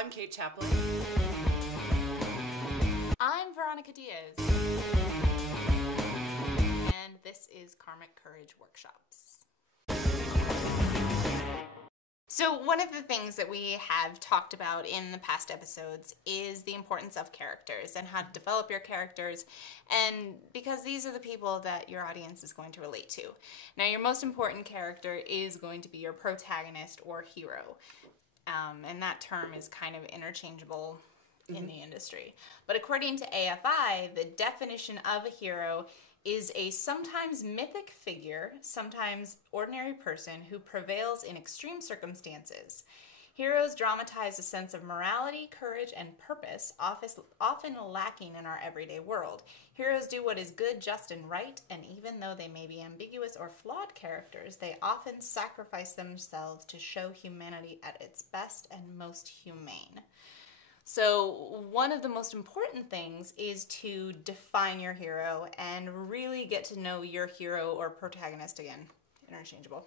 I'm Kate Chaplin. I'm Veronica Diaz. And this is Karmic Courage Workshops. So one of the things that we have talked about in the past episodes is the importance of characters and how to develop your characters, and because these are the people that your audience is going to relate to. Now, your most important character is going to be your protagonist or hero, and that term is kind of interchangeable in the industry. But according to AFI, the definition of a hero is a sometimes mythic figure, sometimes ordinary person who prevails in extreme circumstances. Heroes dramatize a sense of morality, courage, and purpose, often lacking in our everyday world. Heroes do what is good, just, and right, and even though they may be ambiguous or flawed characters, they often sacrifice themselves to show humanity at its best and most humane. So one of the most important things is to define your hero and really get to know your hero or protagonist, again, interchangeable,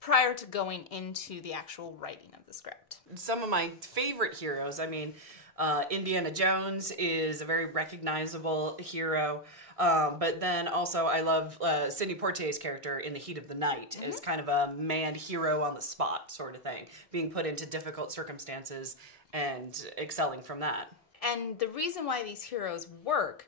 prior to going into the actual writing of the script. Some of my favorite heroes, Indiana Jones is a very recognizable hero. But then also I love Sidney Poitier's character in The Heat of the Night is kind of a manned hero on the spot sort of thing, being put into difficult circumstances and excelling from that. And the reason why these heroes work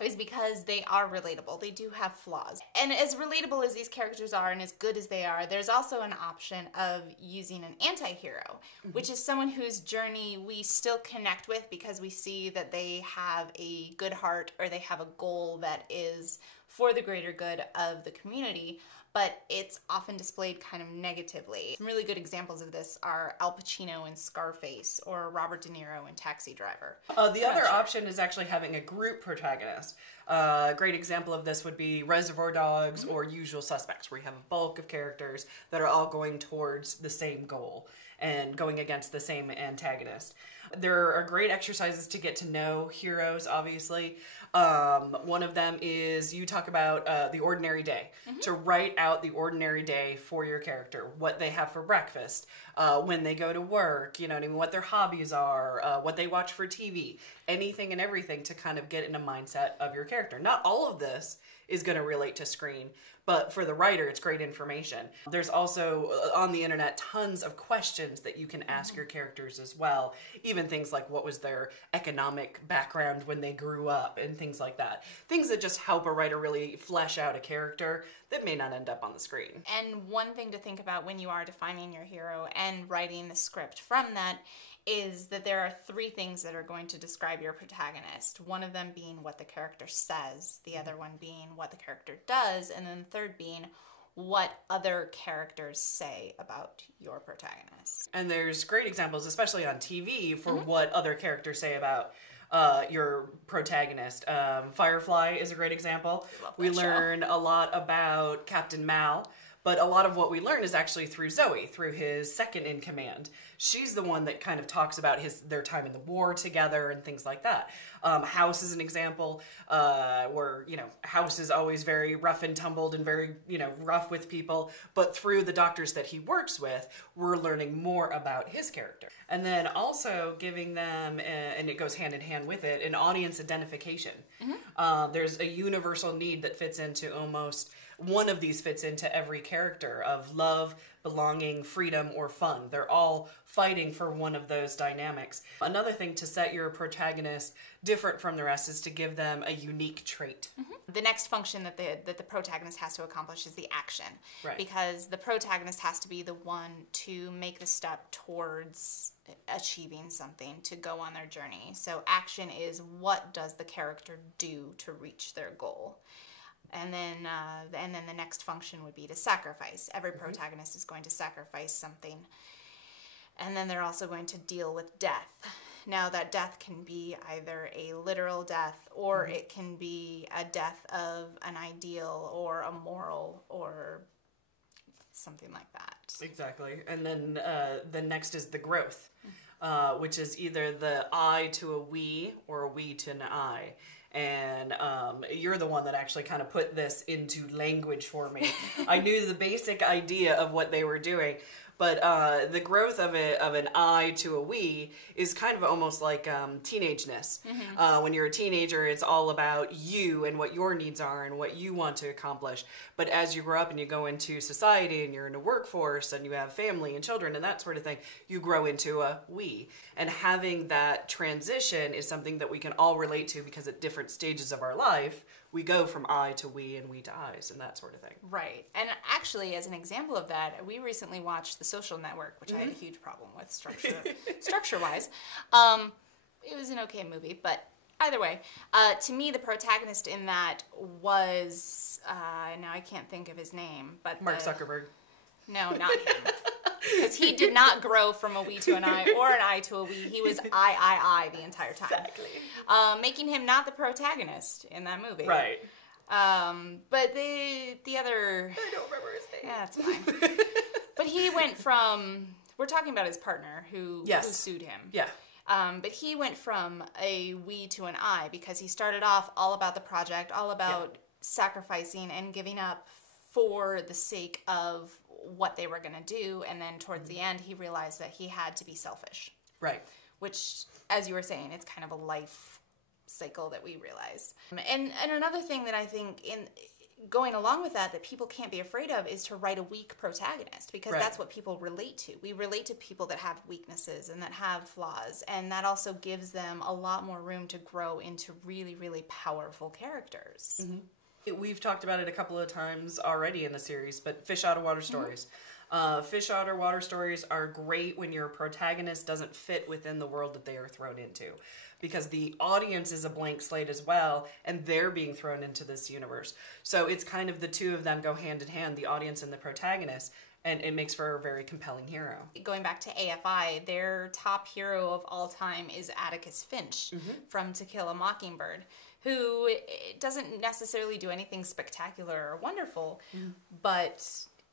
is because they are relatable. They do have flaws. And as relatable as these characters are and as good as they are, there's also an option of using an anti-hero, which is someone whose journey we still connect with because we see that they have a good heart or they have a goal that is for the greater good of the community, but it's often displayed kind of negatively. Some really good examples of this are Al Pacino in Scarface or Robert De Niro in Taxi Driver. The other option is actually having a group protagonist. A great example of this would be Reservoir Dogs or Usual Suspects, where you have a bulk of characters that are all going towards the same goal and going against the same antagonist. There are great exercises to get to know heroes, obviously. One of them is you talk about the ordinary day, to write out the ordinary day for your character, what they have for breakfast, when they go to work, you know what I mean, what their hobbies are, what they watch for TV, anything and everything to kind of get in a mindset of your character. Not all of this is going to relate to screen, but for the writer, it's great information. There's also, on the internet, tons of questions that you can ask your characters as well. Even things like what was their economic background when they grew up and things like that. Things that just help a writer really flesh out a character that may not end up on the screen. And one thing to think about when you are defining your hero and writing the script from that is that there are three things that are going to describe your protagonist. One of them being what the character says, the other one being what the character does, and then the third being what other characters say about your protagonist. And there's great examples, especially on TV, for what other characters say about your protagonist. Firefly is a great example. We learn a lot about Captain Mal, but a lot of what we learn is actually through Zoe, through his second in command. She's the one that kind of talks about their time in the war together and things like that. House is an example where, House is always very rough and tumbled and very, rough with people. But through the doctors that he works with, we're learning more about his character. And then also giving them, and it goes hand in hand with it, an audience identification. There's a universal need that fits into almost one of these fits into every character of love, belonging, freedom, or fun. They're all fighting for one of those dynamics. Another thing to set your protagonist different from the rest is to give them a unique trait. The next function that the protagonist has to accomplish is the action. Right. Because the protagonist has to be the one to make the step towards achieving something, to go on their journey. So action is what does the character do to reach their goal. And then the next function would be to sacrifice. Every protagonist is going to sacrifice something. And then they're also going to deal with death. Now, that death can be either a literal death or it can be a death of an ideal or a moral or something like that. Exactly. And then the next is the growth, which is either the I to a we or a we to an I. and you're the one that actually kind of put this into language for me. I knew the basic idea of what they were doing, but the growth of an I to a we is kind of almost like teenageness. When you're a teenager, it's all about you and what your needs are and what you want to accomplish. But as you grow up and you go into society and you're in a workforce and you have family and children and that sort of thing, you grow into a we. And having that transition is something that we can all relate to, because at different stages of our life, we go from I to we and we to I's and that sort of thing. Right. And actually, as an example of that, we recently watched The Social Network, which I had a huge problem with structure-wise. It was an okay movie, but either way, to me, the protagonist in that was, now I can't think of his name, but Mark Zuckerberg. No, not him. Because he did not grow from a we to an I or an I to a we. He was I the entire time. Exactly. Making him not the protagonist in that movie. Right. But the other... I don't remember his name. Yeah, that's fine. But he went from... We're talking about his partner who sued him. Yeah. But he went from a we to an I because he started off all about the project, all about sacrificing and giving up for the sake of what they were going to do, and then towards the end he realized that he had to be selfish. Right. Which, as you were saying, it's kind of a life cycle that we realized. And another thing that I think in going along with that people can't be afraid of is to write a weak protagonist, because that's what people relate to. We relate to people that have weaknesses and that have flaws, and that also gives them a lot more room to grow into really, really powerful characters. Mm-hmm. We've talked about it a couple of times already in the series, but fish out of water stories. Fish out of water stories are great when your protagonist doesn't fit within the world that they are thrown into, because the audience is a blank slate as well, and they're being thrown into this universe. So it's kind of the two of them go hand in hand, the audience and the protagonist, and it makes for a very compelling hero. Going back to AFI, their top hero of all time is Atticus Finch from To Kill a Mockingbird, who doesn't necessarily do anything spectacular or wonderful, but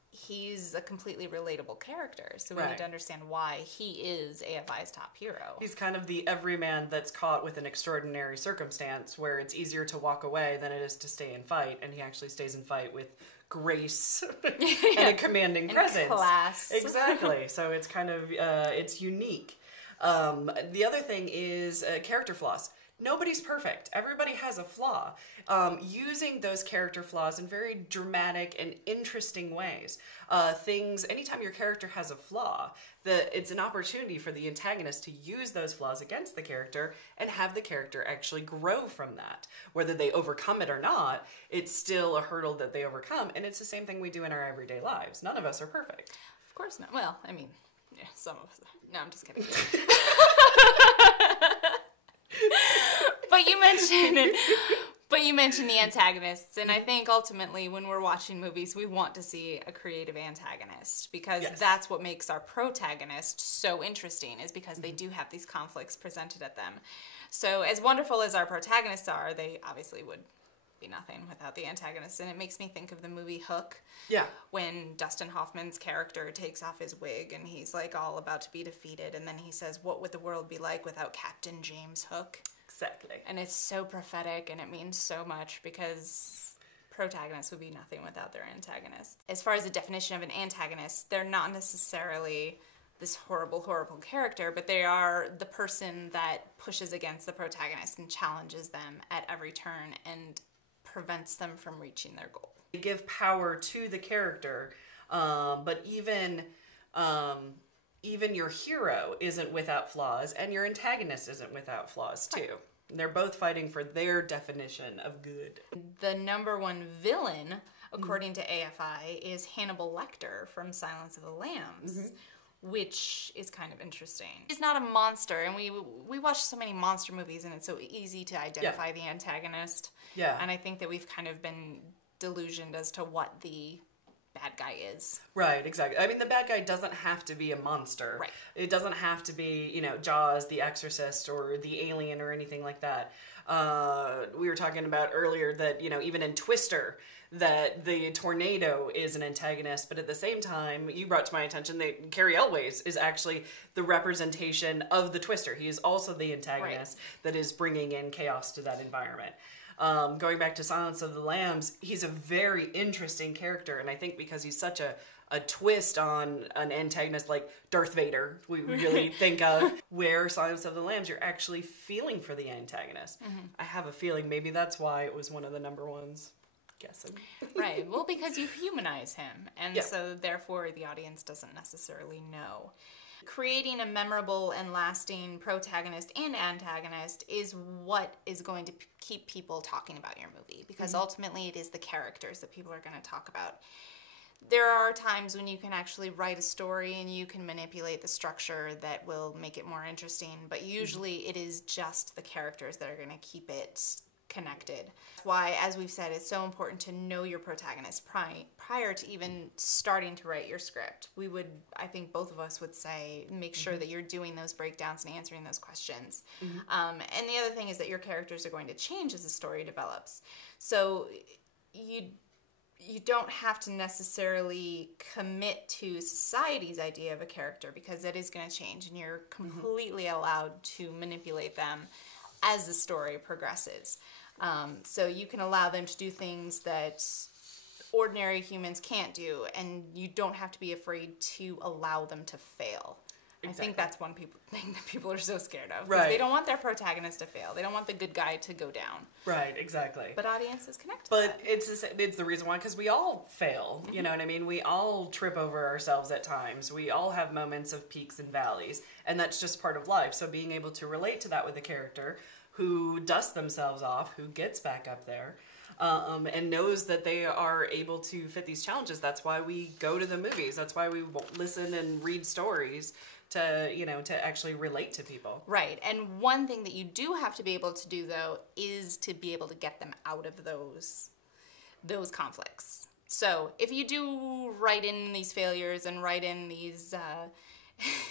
he's a completely relatable character, so we need to understand why he is AFI's top hero. He's kind of the everyman that's caught with an extraordinary circumstance where it's easier to walk away than it is to stay and fight, and he actually stays and fight with grace and a commanding presence. Class. Exactly. So it's kind of, it's unique. The other thing is character flaws. Nobody's perfect. Everybody has a flaw. Using those character flaws in very dramatic and interesting ways. Anytime your character has a flaw, it's an opportunity for the antagonist to use those flaws against the character and have the character actually grow from that. Whether they overcome it or not, it's still a hurdle that they overcome, and it's the same thing we do in our everyday lives. None of us are perfect. Of course not. Well, I mean, yeah, some of us are. No, I'm just kidding. But you mentioned the antagonists, and I think ultimately when we're watching movies, we want to see a creative antagonist, because that's what makes our protagonist so interesting, is because they do have these conflicts presented at them. So as wonderful as our protagonists are, they obviously would be nothing without the antagonists, and it makes me think of the movie Hook. Yeah. When Dustin Hoffman's character takes off his wig and he's like all about to be defeated, and then he says, "What would the world be like without Captain James Hook?" Exactly. And it's so prophetic, and it means so much, because protagonists would be nothing without their antagonists. As far as the definition of an antagonist, they're not necessarily this horrible, horrible character, but they are the person that pushes against the protagonist and challenges them at every turn and prevents them from reaching their goal. They give power to the character, but even your hero isn't without flaws, and your antagonist isn't without flaws too. Right. They're both fighting for their definition of good. The number one villain, according to AFI, is Hannibal Lecter from Silence of the Lambs, which is kind of interesting. He's not a monster, and we watch so many monster movies, and it's so easy to identify the antagonist. Yeah. And I think that we've kind of been delusioned as to what the bad guy is. Right, exactly. I mean, the bad guy doesn't have to be a monster. Right. It doesn't have to be, you know, Jaws, the Exorcist, or the Alien, or anything like that. We were talking about earlier that, you know, even in Twister, that the tornado is an antagonist, but at the same time, you brought to my attention that Cary Elwes is actually the representation of the Twister. He is also the antagonist that is bringing in chaos to that environment. Going back to Silence of the Lambs, he's a very interesting character, and I think because he's such a twist on an antagonist like Darth Vader, we really think of, where Silence of the Lambs, you're actually feeling for the antagonist. Mm-hmm. I have a feeling maybe that's why it was one of the number ones. Guessing. Right. Well, because you humanize him, and so therefore the audience doesn't necessarily know. Creating a memorable and lasting protagonist and antagonist is what is going to keep people talking about your movie, because ultimately it is the characters that people are going to talk about. There are times when you can actually write a story and you can manipulate the structure that will make it more interesting, but usually it is just the characters that are going to keep it connected. That's why, as we've said, it's so important to know your protagonist prior to even starting to write your script. We would, I think both of us would say, make sure that you're doing those breakdowns and answering those questions. And the other thing is that your characters are going to change as the story develops. So you don't have to necessarily commit to society's idea of a character, because that is going to change, and you're completely allowed to manipulate them as the story progresses. So you can allow them to do things that ordinary humans can't do, and you don't have to be afraid to allow them to fail. Exactly. I think that's one thing that people are so scared of. Because they don't want their protagonist to fail. They don't want the good guy to go down. Right, exactly. But audiences connect to that. But it's the reason why, because we all fail. You know what I mean? We all trip over ourselves at times. We all have moments of peaks and valleys. And that's just part of life. So being able to relate to that with a character who dusts themselves off, who gets back up there, and knows that they are able to fit these challenges. That's why we go to the movies. That's why we listen and read stories to, you know, to actually relate to people. Right. And one thing that you do have to be able to do, though, is to be able to get them out of those conflicts. So if you do write in these failures and write in these,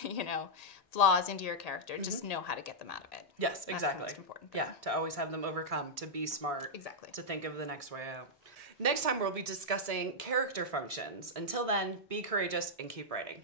you know, flaws into your character, just know how to get them out of it. Yes, exactly. That's the most important thing. Yeah, to always have them overcome, to be smart. Exactly. To think of the next way out. Next time we'll be discussing character functions. Until then, be courageous and keep writing.